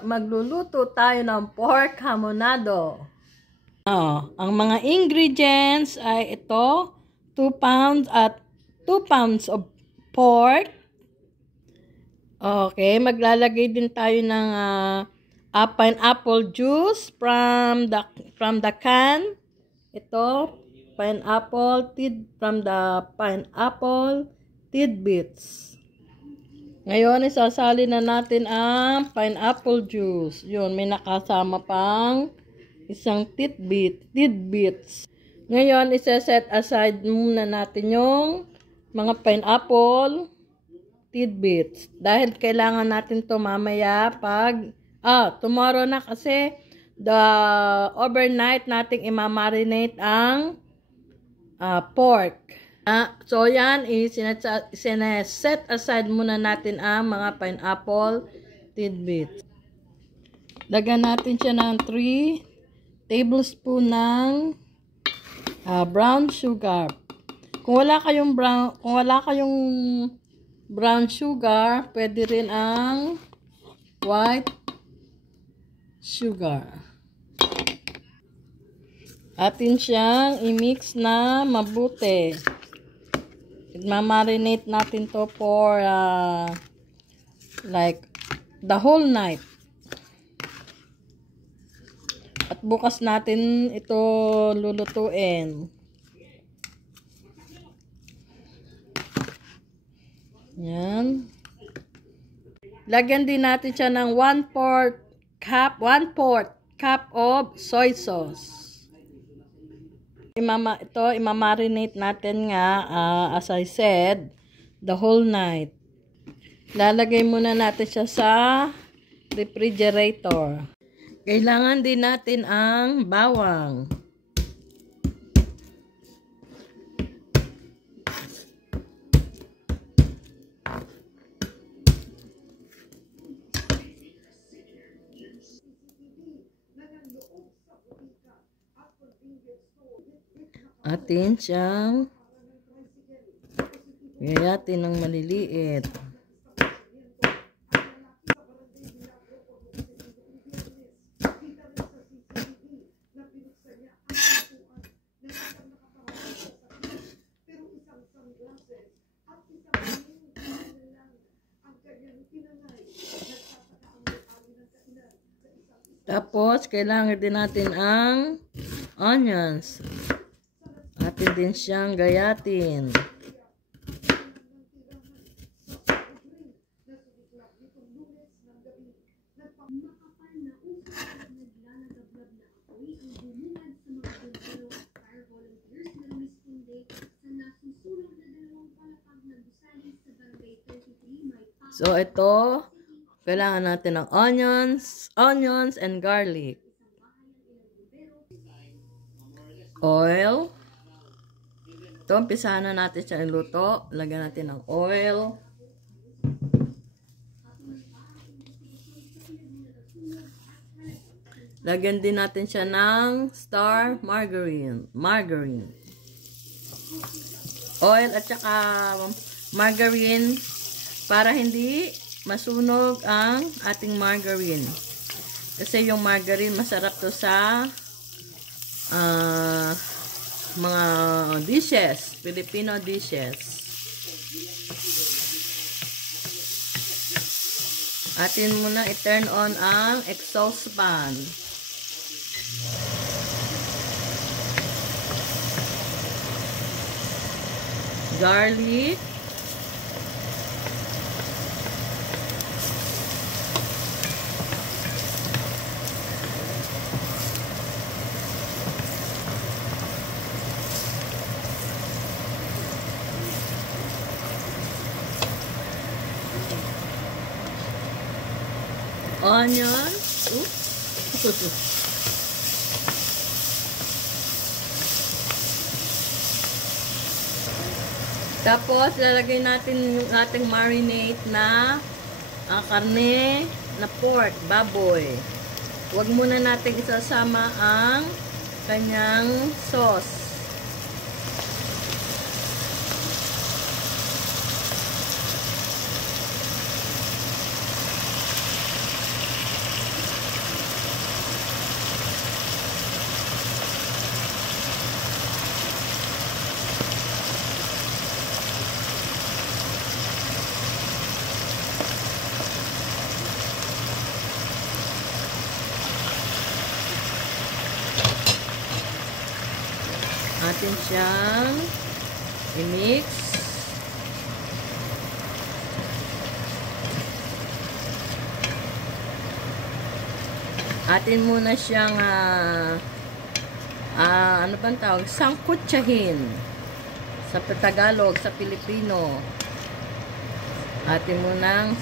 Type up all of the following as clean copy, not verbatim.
magluluto tayo ng pork hamonado. Ang mga ingredients ay ito, 2 pounds at 2 pounds of pork. Okay, maglalagay din tayo ng pineapple juice from the can. Ito, pineapple from the pineapple tidbits. Ngayon, isasali na natin ang pineapple juice. Yun, may nakasama pang isang tidbits. Ngayon, isa-set aside muna natin yung mga pineapple tidbits. Dahil kailangan natin to mamaya pag, tomorrow na kasi overnight nating imamarinate ang pork. So yan, set aside muna natin ang mga pineapple tidbits. Lagyan natin siya ng 3 tablespoon ng brown sugar. Kung wala kayong brown sugar, pwede rin ang white sugar. Atin siyang i-mix na mabuti. Marinate natin to for like the whole night. At bukas natin ito lulutuin. Yan. Lagyan din natin siya ng 1/4 cup of soy sauce. Imamarinate natin nga, as I said, the whole night. Lalagay muna natin siya sa refrigerator. Kailangan din natin ang bawang. Atin siyang gayatin ng maliliit. Tapos, kailangan din natin ang onions. Atin din siyang gayatin. So, ito, kailangan natin ng onions and garlic. Oil. Ito, umpisahan na natin siya iluto. Lagyan natin ng oil. Lagyan din natin siya ng star margarine. Oil at saka margarine para hindi masunog ang ating margarine. Kasi yung margarine masarap to sa mga dishes, Filipino dishes. Atin muna i-turn on ang exhaust fan. Garlic. Onion. Tapos, lalagay natin yung ating marinate na karne na pork, baboy. Huwag muna natin isasama ang kanyang sauce. natin siyang i-mix. Atin muna siyang ano bang tawag? Sangkutsahin. Sa Tagalog, sa Pilipino. Atin munang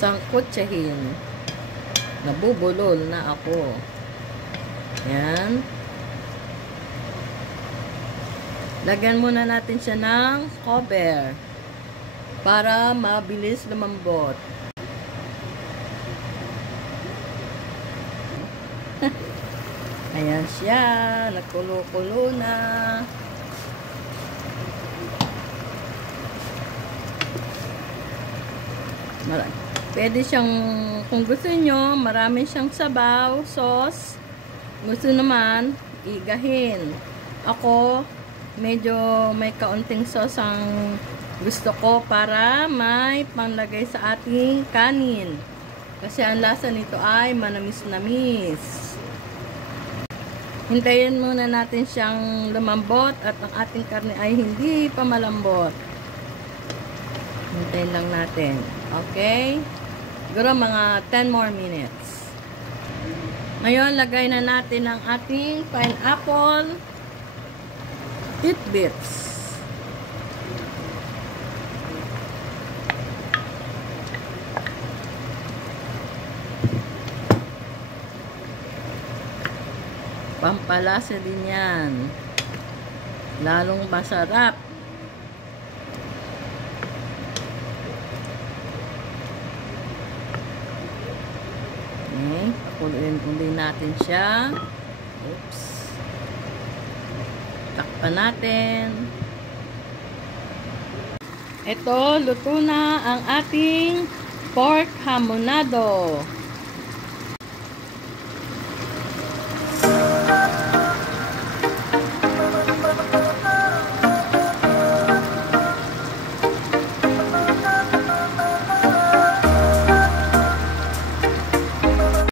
sangkutsahin. Nabubulol na ako. Yan. Lagyan muna natin siya ng cover para mabilis lumambot. Ayan siya. Nagkulo-kulo na. Pwede siyang, kung gusto nyo, marami siyang sabaw, sauce. Gusto naman, igahin. Ako, medyo may kaunting sauce ang gusto ko para may panglagay sa ating kanin. Kasi ang lasa nito ay manamis-namis. Hintayin muna natin siyang lumambot at ang ating karne ay hindi pa malambot. Hintayin lang natin. Okay? Siguro mga 10 more minutes. Ngayon, lagay na natin ang ating pineapple tidbits. Pampalasa din yan. Lalong masarap. Okay. Pakuluin natin siya. Oops. Takpan natin. Ito, luto na ang ating pork hamonado.